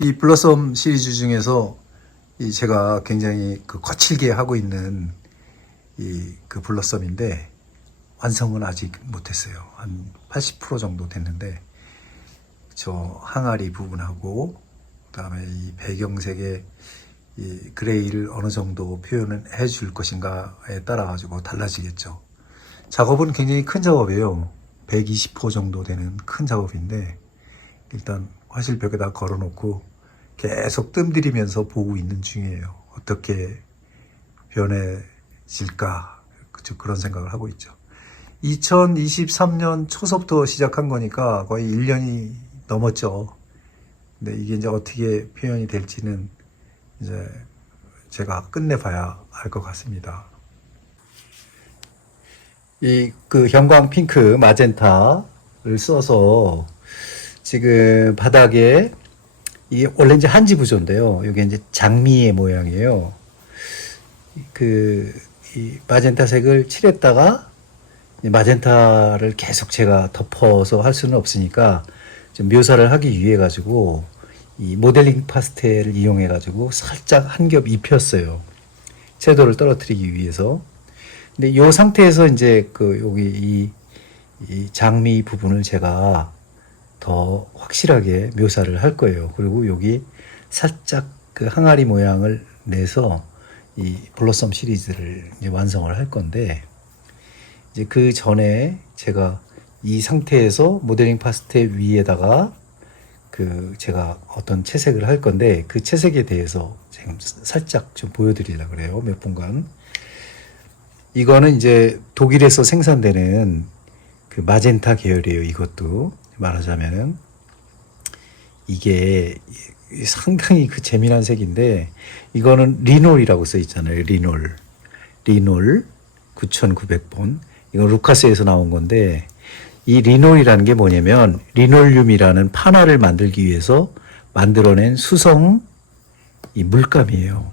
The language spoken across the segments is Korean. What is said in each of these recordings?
이 블러썸 시리즈 중에서 이 제가 굉장히 거칠게 하고 있는 이 블러썸인데 완성은 아직 못했어요. 한 80% 정도 됐는데 저 항아리 부분하고 그다음에 이 배경색의 이 그레이를 어느 정도 표현을 해줄 것인가에 따라 가지고 달라지겠죠. 작업은 굉장히 큰 작업이에요. 120호 정도 되는 큰 작업인데 일단 화실벽에다 걸어놓고 계속 뜸 들이면서 보고 있는 중이에요. 어떻게 변해질까 그런 생각을 하고 있죠. 2023년 초서부터 시작한 거니까 거의 1년이 넘었죠. 근데 이게 이제 어떻게 표현이 될지는 이제 제가 끝내봐야 알 것 같습니다. 이 형광 핑크 마젠타를 써서 지금 바닥에 이게 원래 이제 한지 부조인데요. 이게 이제 장미의 모양이에요. 이 마젠타색을 칠했다가 마젠타를 계속 제가 덮어서 할 수는 없으니까 좀 묘사를 하기 위해 가지고 이 모델링 파스텔을 이용해 가지고 살짝 한 겹 입혔어요. 채도를 떨어뜨리기 위해서. 근데 이 상태에서 이제 여기 이 장미 부분을 제가 더 확실하게 묘사를 할 거예요. 그리고 여기 살짝 항아리 모양을 내서 이 블러썸 시리즈를 이제 완성을 할 건데, 이제 그 전에 제가 이 상태에서 모델링 파스텔 위에다가 제가 어떤 채색을 할 건데, 그 채색에 대해서 지금 살짝 좀 보여드리려고 그래요. 몇 분간. 이거는 이제 독일에서 생산되는 마젠타 계열이에요. 이것도 말하자면은 이게 상당히 재미난 색인데, 이거는 리놀이라고 써 있잖아요. 리놀 9,900번. 이건 루카스에서 나온 건데, 이 리놀이라는 게 뭐냐면 리놀륨이라는 판화를 만들기 위해서 만들어낸 수성 이 물감이에요.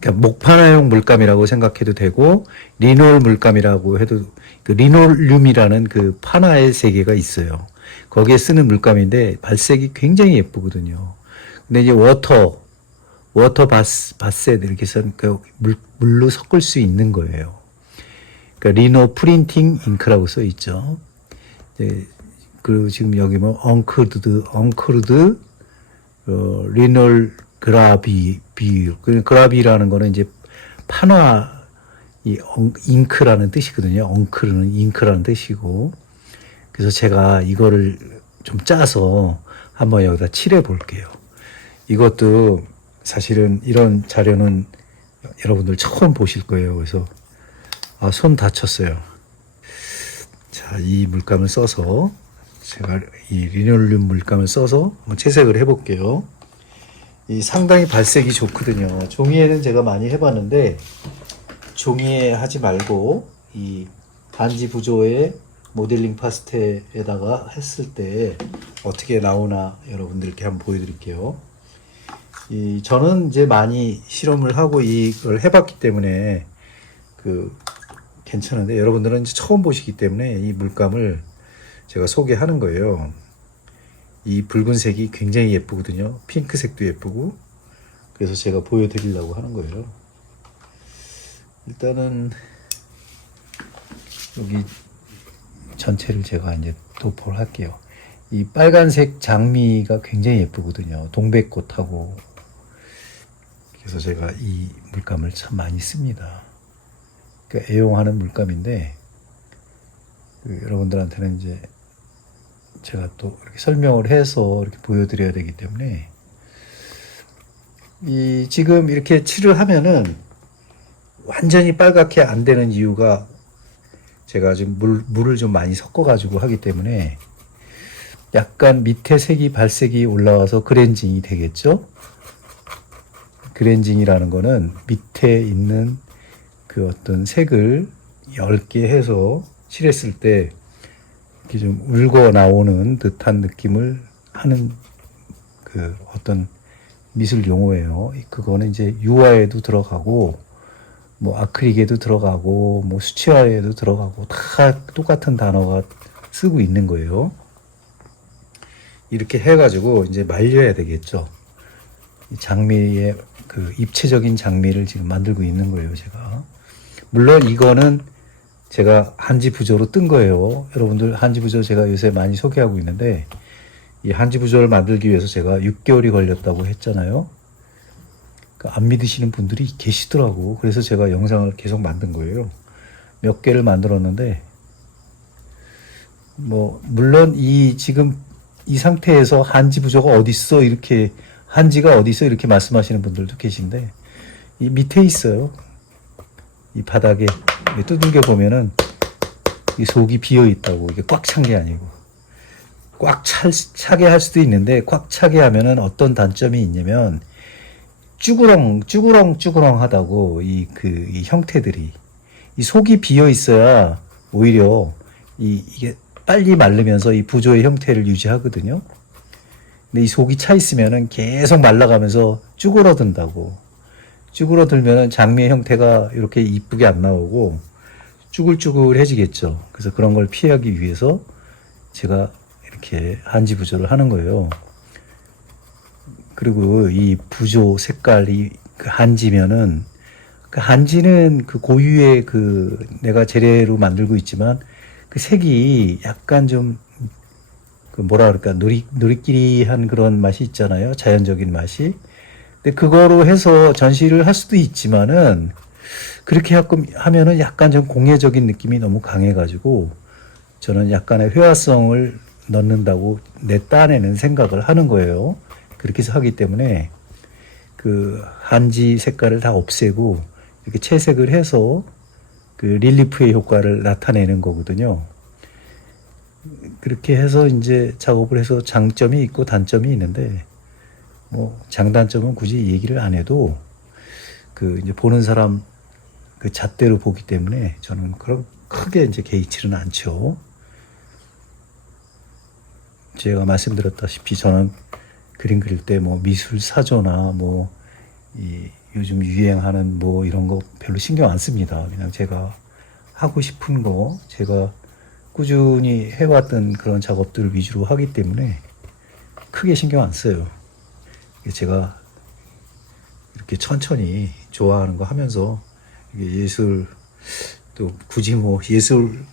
그러니까 목판화용 물감이라고 생각해도 되고, 리놀 물감이라고 해도, 리놀륨이라는 판화의 세계가 있어요. 거기에 쓰는 물감인데 발색이 굉장히 예쁘거든요. 근데 이제 워터 바셋 이렇게 해서 물로 섞을 수 있는 거예요. 그러니까 리노 프린팅 잉크라고 써 있죠. 그리고 지금 여기 뭐 엉크르드 리놀 그라비라는 거는 이제 판화 잉크라는 뜻이거든요. 엉크르는 잉크라는 뜻이고, 그래서 제가 이거를 좀 짜서 한번 여기다 칠해 볼게요. 이것도 사실은 이런 자료는 여러분들 처음 보실 거예요. 그래서 손 다쳤어요. 자, 이 물감을 써서 제가 이 리놀륨 물감을 써서 채색을 해 볼게요. 이 상당히 발색이 좋거든요. 종이에는 제가 많이 해봤는데 종이에 하지 말고 이 반지 부조의 모델링 파스텔에다가 했을 때 어떻게 나오나 여러분들께 한번 보여드릴게요. 저는 이제 많이 실험을 하고 이걸 해봤기 때문에 괜찮은데, 여러분들은 이제 처음 보시기 때문에 이 물감을 제가 소개하는 거예요. 이 붉은색이 굉장히 예쁘거든요. 핑크색도 예쁘고, 그래서 제가 보여드리려고 하는 거예요. 일단은 여기 전체를 제가 이제 도포를 할게요. 이 빨간색 장미가 굉장히 예쁘거든요. 동백꽃하고. 그래서 제가 이 물감을 참 많이 씁니다. 그러니까 애용하는 물감인데, 여러분들한테는 이제 제가 또 이렇게 설명을 해서 이렇게 보여드려야 되기 때문에, 지금 이렇게 칠을 하면은 완전히 빨갛게 안 되는 이유가 제가 지금 물을 좀 많이 섞어가지고 하기 때문에 약간 밑에 색이 발색이 올라와서 그랜징이 되겠죠? 그랜징이라는 거는 밑에 있는 어떤 색을 엷게 해서 칠했을 때 이렇게 좀 울고 나오는 듯한 느낌을 하는 어떤 미술 용어예요. 그거는 이제 유화에도 들어가고, 뭐 아크릴에도 들어가고, 뭐 수채화에도 들어가고, 다 똑같은 단어가 쓰고 있는 거예요. 이렇게 해가지고 이제 말려야 되겠죠. 이 장미의 그 입체적인 장미를 지금 만들고 있는 거예요, 제가. 물론 이거는 제가 한지부조로 뜬 거예요. 여러분들 한지부조 제가 요새 많이 소개하고 있는데 이 한지부조를 만들기 위해서 제가 6개월이 걸렸다고 했잖아요. 안 믿으시는 분들이 계시더라고. 그래서 제가 영상을 계속 만든 거예요. 몇 개를 만들었는데 뭐 물론 이 지금 이 상태에서 한지부조가 어딨어 이렇게 한지가 어딨어 이렇게 말씀하시는 분들도 계신데 이 밑에 있어요. 이 바닥에 두들겨 보면은 이 속이 비어 있다고. 이게 꽉 찬 게 아니고 꽉 차게 할 수도 있는데 꽉 차게 하면은 어떤 단점이 있냐면 쭈그렁하다고 이 형태들이 이 속이 비어 있어야 오히려 이게 빨리 마르면서 이 부조의 형태를 유지하거든요. 근데 이 속이 차 있으면은 계속 말라가면서 쭈그러든다고. 쭈그러들면은 장미의 형태가 이렇게 이쁘게 안 나오고 쭈글쭈글해지겠죠. 그래서 그런 걸 피하기 위해서 제가 이렇게 한지 부조를 하는 거예요. 그리고 이 부조 색깔이 그 한지면은 그 한지는 그 고유의 그 내가 재래로 만들고 있지만 그 색이 약간 좀 그 뭐라 그럴까 노리끼리한 그런 맛이 있잖아요. 자연적인 맛이. 근데 그거로 해서 전시를 할 수도 있지만은 그렇게 하면은 약간 좀 공예적인 느낌이 너무 강해가지고 저는 약간의 회화성을 넣는다고 내 딴에는 생각을 하는 거예요. 그렇게 해서 하기 때문에 그 한지 색깔을 다 없애고 이렇게 채색을 해서 그 릴리프의 효과를 나타내는 거거든요. 그렇게 해서 이제 작업을 해서 장점이 있고 단점이 있는데 뭐 장단점은 굳이 얘기를 안 해도 그 이제 보는 사람 그 잣대로 보기 때문에 저는 그럼 크게 이제 개의치는 않죠. 제가 말씀드렸다시피 저는 그림 그릴 때 뭐 미술 사조나 뭐 이 요즘 유행하는 뭐 이런 거 별로 신경 안 씁니다. 그냥 제가 하고 싶은 거 제가 꾸준히 해왔던 그런 작업들을 위주로 하기 때문에 크게 신경 안 써요. 제가 이렇게 천천히 좋아하는 거 하면서 예술 또 굳이 뭐 예술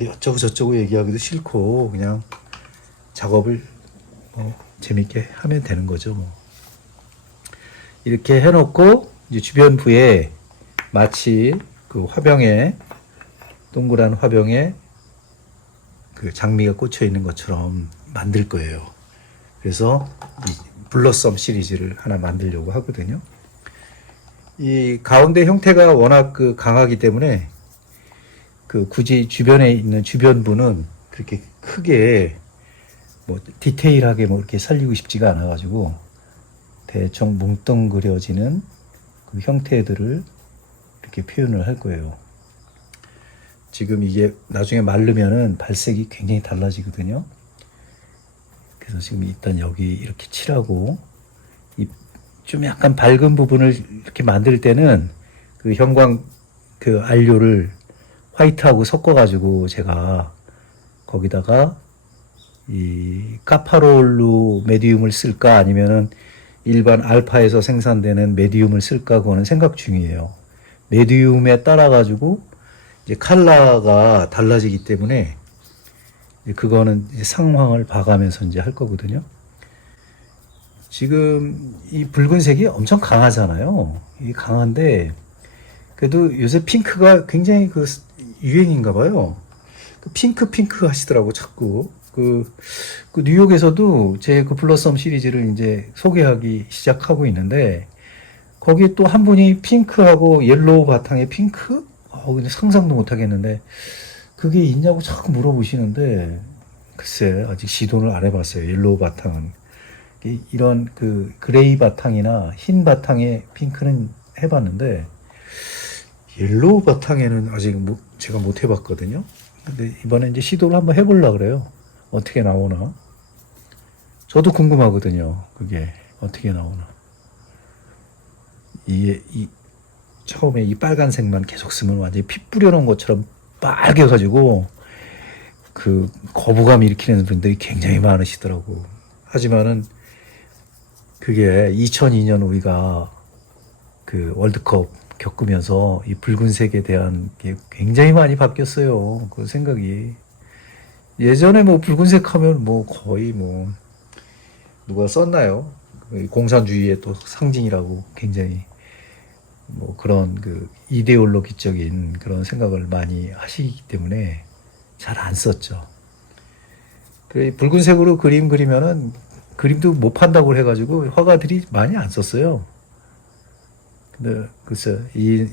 어쩌고 저쩌고 얘기하기도 싫고 그냥 작업을 뭐 재밌게 하면 되는 거죠. 뭐. 이렇게 해놓고 이제 주변부에 마치 그 화병에 동그란 화병에 그 장미가 꽂혀 있는 것처럼 만들 거예요. 그래서 이 블러썸 시리즈를 하나 만들려고 하거든요. 이 가운데 형태가 워낙 그 강하기 때문에 그 굳이 주변에 있는 주변부는 그렇게 크게 뭐 디테일하게 뭐 이렇게 살리고 싶지가 않아 가지고 대충 뭉뚱그려지는 그 형태들을 이렇게 표현을 할 거예요. 지금 이게 나중에 마르면은 발색이 굉장히 달라지거든요. 그래서 지금 일단 여기 이렇게 칠하고 좀 약간 밝은 부분을 이렇게 만들 때는 그 형광 그 안료를 화이트하고 섞어가지고 제가 거기다가 이 카파롤루 메디움을 쓸까 아니면은 일반 알파에서 생산되는 메디움을 쓸까 그거는 생각 중이에요. 메디움에 따라 가지고 이제 컬러가 달라지기 때문에 그거는 상황을 봐가면서 이제 할 거거든요. 지금 이 붉은색이 엄청 강하잖아요. 이 강한데 그래도 요새 핑크가 굉장히 그 유행인가 봐요. 그 핑크 하시더라고 자꾸. 그 뉴욕에서도 제 그 블러썸 시리즈를 이제 소개하기 시작하고 있는데 거기에 또 한 분이 핑크하고 옐로우 바탕에 핑크? 근데 상상도 못 하겠는데 그게 있냐고 자꾸 물어보시는데 글쎄 아직 시도를 안 해봤어요. 옐로우 바탕은 이런 그 그레이 바탕이나 흰 바탕의 핑크는 해봤는데 옐로우 바탕에는 아직 제가 못 해봤거든요. 근데 이번에 이제 시도를 한번 해보려고 그래요. 어떻게 나오나? 저도 궁금하거든요. 그게 어떻게 나오나? 처음에 이 빨간색만 계속 쓰면 완전히 피 뿌려놓은 것처럼 빨개가지고 그 거부감 일으키는 분들이 굉장히 많으시더라고. 하지만은 그게 2002년 우리가 그 월드컵 겪으면서 이 붉은색에 대한 게 굉장히 많이 바뀌었어요. 그 생각이. 예전에 뭐 붉은색 하면 뭐 거의 뭐 누가 썼나요? 공산주의의 또 상징이라고 굉장히 뭐 그런 그 이데올로기적인 그런 생각을 많이 하시기 때문에 잘 안 썼죠. 그 붉은색으로 그림 그리면은 그림도 못 판다고 해가지고 화가들이 많이 안 썼어요. 근데 글쎄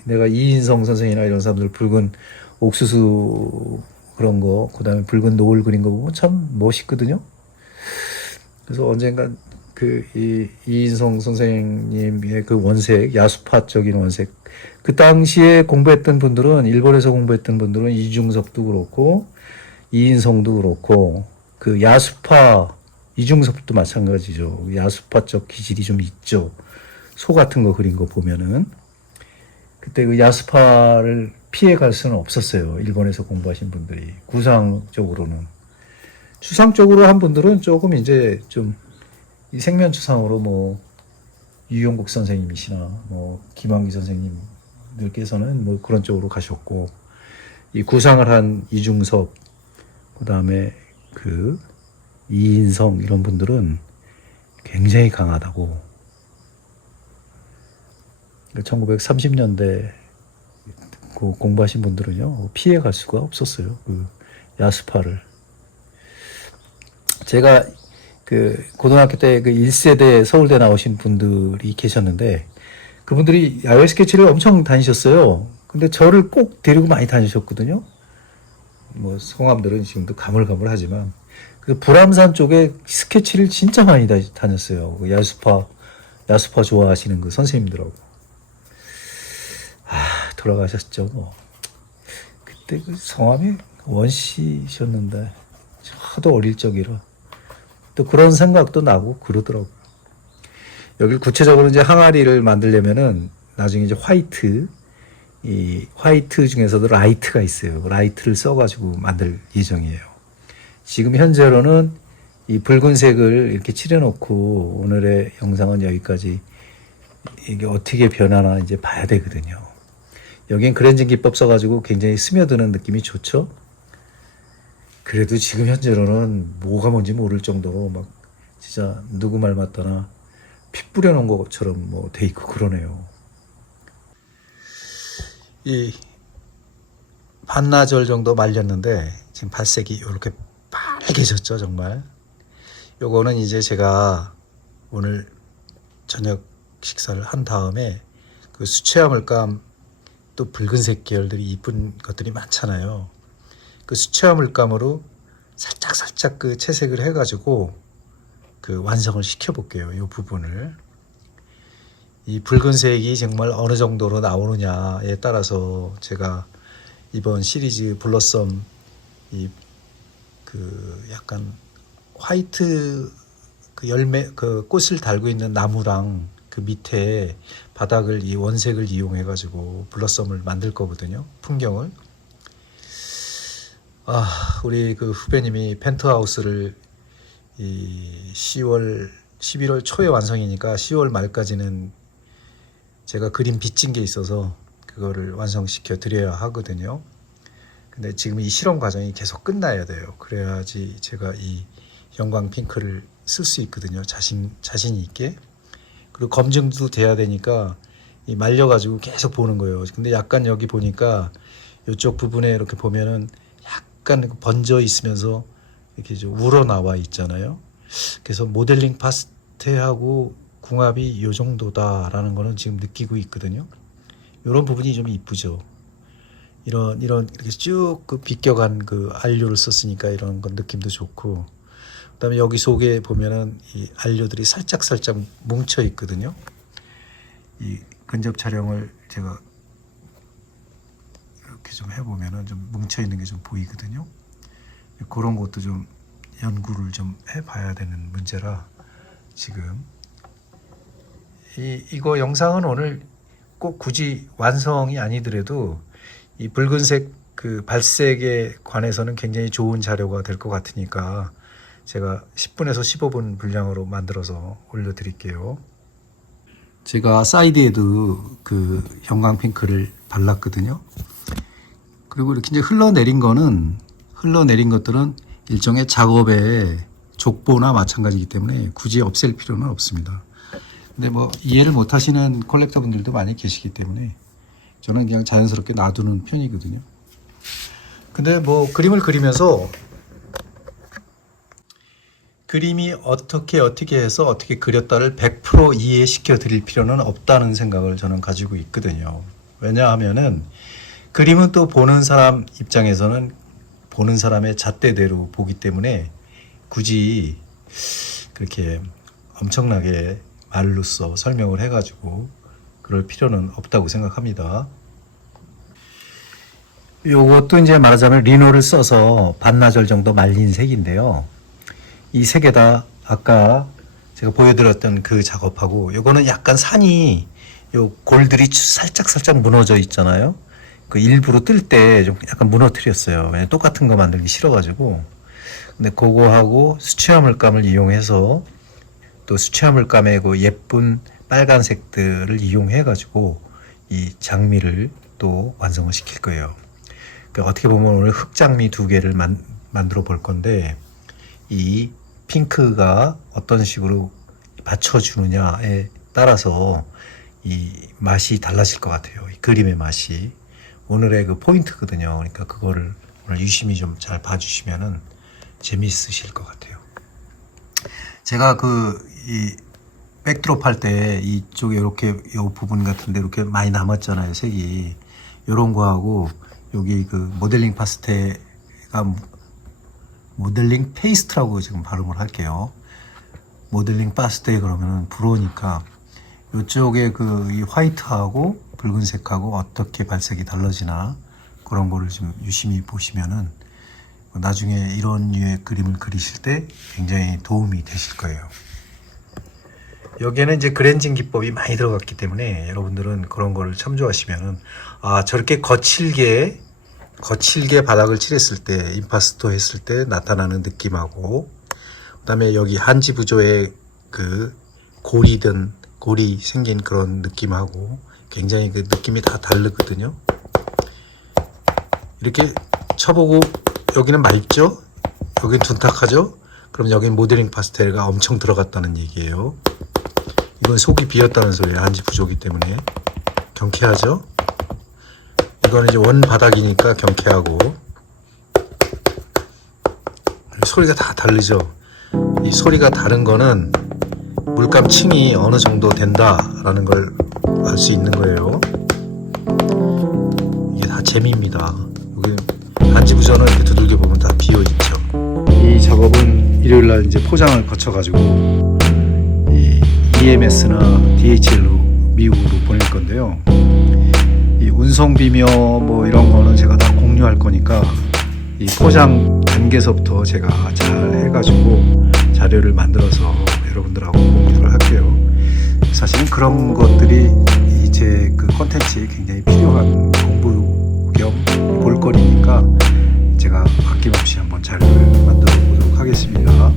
내가 이인성 선생이나 이런 사람들 붉은 옥수수 그런 거 그다음에 붉은 노을 그린 거 보면 참 멋있거든요. 그래서 언젠가 그 이인성 선생님의 그 원색 야수파적인 원색 그 당시에 공부했던 분들은 일본에서 공부했던 분들은 이중섭도 그렇고 이인성도 그렇고 그 야수파 이중섭도 마찬가지죠. 야수파적 기질이 좀 있죠. 소 같은 거 그린 거 보면은 그때 그 야수파를 피해 갈 수는 없었어요. 일본에서 공부하신 분들이 구상적으로는 추상적으로 한 분들은 조금 이제 좀 이 생면추상으로 뭐 유용국 선생님이시나 뭐 김환기 선생님들께서는 뭐 그런 쪽으로 가셨고 이 구상을 한 이중섭 그다음에 그 이인성 이런 분들은 굉장히 강하다고 1930년대 그 공부하신 분들은요 피해 갈 수가 없었어요. 그 야수파를 제가 그 고등학교 때 그 1세대 서울대 나오신 분들이 계셨는데 그분들이 야외 스케치를 엄청 다니셨어요. 근데 저를 꼭 데리고 많이 다니셨거든요. 뭐 성함들은 지금도 가물가물하지만 그 불암산 쪽에 스케치를 진짜 많이 다녔어요. 그 야수파 좋아하시는 그 선생님들하고. 돌아가셨죠. 뭐. 그때 그 성함이 원씨셨는데 하도 어릴 적이라 또 그런 생각도 나고 그러더라고요. 여기 구체적으로 이제 항아리를 만들려면은 나중에 이제 이 화이트 중에서도 라이트가 있어요. 라이트를 써가지고 만들 예정이에요. 지금 현재로는 이 붉은색을 이렇게 칠해놓고 오늘의 영상은 여기까지 이게 어떻게 변하나 이제 봐야 되거든요. 여긴 그랜징 기법 써가지고 굉장히 스며드는 느낌이 좋죠. 그래도 지금 현재로는 뭐가 뭔지 모를 정도로 막 진짜 누구 말 맞다나 피 뿌려놓은 것처럼 뭐 돼 있고 그러네요. 이 반나절 정도 말렸는데 지금 발색이 이렇게 빨개졌죠 정말. 요거는 이제 제가 오늘 저녁 식사를 한 다음에 그 수채화물감 또 붉은색 계열들이 이쁜 것들이 많잖아요. 그 수채화물감으로 살짝 그 채색을 해가지고 그 완성을 시켜볼게요. 이 부분을. 이 붉은색이 정말 어느 정도로 나오느냐에 따라서 제가 이번 시리즈 블러썸 그 약간 화이트 그 열매 그 꽃을 달고 있는 나무랑 그 밑에 바닥을 이 원색을 이용해 가지고 블러썸을 만들 거거든요. 풍경을. 우리 그 후배님이 펜트하우스를 이 11월 초에 완성이니까 10월 말까지는 제가 그림 빚진 게 있어서 그거를 완성시켜 드려야 하거든요. 근데 지금 이 실험 과정이 계속 끝나야 돼요. 그래야지 제가 이 형광 핑크를 쓸 수 있거든요. 자신 있게. 그리고 검증도 돼야 되니까 이 말려가지고 계속 보는 거예요. 근데 약간 여기 보니까 이쪽 부분에 이렇게 보면은 약간 번져 있으면서 이렇게 좀 우러나와 있잖아요. 그래서 모델링 파스텔하고 궁합이 이 정도다라는 거는 지금 느끼고 있거든요. 이런 부분이 좀 이쁘죠. 이런 이렇게 쭉 그 비껴간 그 안료를 썼으니까 이런 건 느낌도 좋고, 그다음에 여기 속에 보면은 이 안료들이 살짝 뭉쳐 있거든요. 이 근접 촬영을 제가 이렇게 좀 해보면은 좀 뭉쳐 있는 게 좀 보이거든요. 그런 것도 좀 연구를 좀 해봐야 되는 문제라 지금 이거 영상은 오늘 꼭 굳이 완성이 아니더라도 이 붉은색 그 발색에 관해서는 굉장히 좋은 자료가 될 것 같으니까 제가 10분에서 15분 분량으로 만들어서 올려드릴게요. 제가 사이드에도 그 형광 핑크를 발랐거든요. 그리고 이렇게 이제 흘러내린 것들은 일종의 작업의 족보나 마찬가지이기 때문에 굳이 없앨 필요는 없습니다. 근데 뭐 이해를 못 하시는 컬렉터 분들도 많이 계시기 때문에 저는 그냥 자연스럽게 놔두는 편이거든요. 근데 뭐 그림을 그리면서 그림이 어떻게 해서 어떻게 그렸다를 100% 이해시켜 드릴 필요는 없다는 생각을 저는 가지고 있거든요. 왜냐하면은 그림은 또 보는 사람 입장에서는 보는 사람의 잣대대로 보기 때문에 굳이 그렇게 엄청나게 말로써 설명을 해가지고 그럴 필요는 없다고 생각합니다. 요것도 이제 말하자면 리노를 써서 반나절 정도 말린 색인데요. 이 색에다 아까 제가 보여드렸던 그 작업하고 요거는 약간 산이 요 골들이 살짝 무너져 있잖아요. 그 일부러 뜰 때 좀 약간 무너뜨렸어요. 왜냐면 똑같은 거 만들기 싫어가지고. 근데 그거하고 수채화 물감을 이용해서 또 수채화 물감의 그 예쁜 빨간색들을 이용해가지고 이 장미를 또 완성을 시킬 거예요. 그러니까 어떻게 보면 오늘 흑장미 2개를 만들어 볼 건데 이 핑크가 어떤 식으로 받쳐주느냐에 따라서 이 맛이 달라질 것 같아요. 이 그림의 맛이. 오늘의 그 포인트거든요. 그러니까 그거를 오늘 유심히 좀 잘 봐주시면은 재미있으실 것 같아요. 제가 이 백드롭 할 때 이쪽에 이렇게 요 부분 같은데 이렇게 많이 남았잖아요. 색이. 요런 거하고 여기 그 모델링 파스텔가 모델링 페이스트라고 지금 발음을 할게요. 모델링 파스텔 그러면은 불어니까 이쪽에 그 이 화이트하고 붉은색하고 어떻게 발색이 달라지나 그런 거를 좀 유심히 보시면은 나중에 이런 류의 그림을 그리실 때 굉장히 도움이 되실 거예요. 여기에는 이제 그랜징 기법이 많이 들어갔기 때문에 여러분들은 그런 거를 참조하시면은 저렇게 거칠게 바닥을 칠했을 때 임파스토 했을 때 나타나는 느낌하고 그다음에 여기 한지 부조의 그 골이 생긴 그런 느낌하고 굉장히 그 느낌이 다 다르거든요. 이렇게 쳐보고 여기는 맑죠? 여기는 둔탁하죠? 그럼 여기는 모델링 파스텔가 엄청 들어갔다는 얘기예요. 이건 속이 비었다는 소리예요. 한지 부조기 때문에. 경쾌하죠? 이거는 이제 원 바닥이니까 경쾌하고. 소리가 다 다르죠? 이 소리가 다른 거는 물감 층이 어느 정도 된다라는 걸 알 수 있는 거예요. 이게 다 재미입니다. 여기 한지 부조는 이렇게 두들겨 보면 다 비어 있죠. 이 작업은 일요일 날 이제 포장을 거쳐가지고 이 EMS나 DHL로 미국으로 보낼 건데요. 이 운송 비며 뭐 이런 거는 제가 다 공유할 거니까 이 포장 단계서부터 제가 잘 해가지고 자료를 만들어서 여러분들하고 공유를 할게요. 사실은 그런 것들이 이제 그 콘텐츠에 굉장히 필요한 공부 겸 볼거리니까 제가 아낌없이 한번 자료를 만들어 보도록 하겠습니다.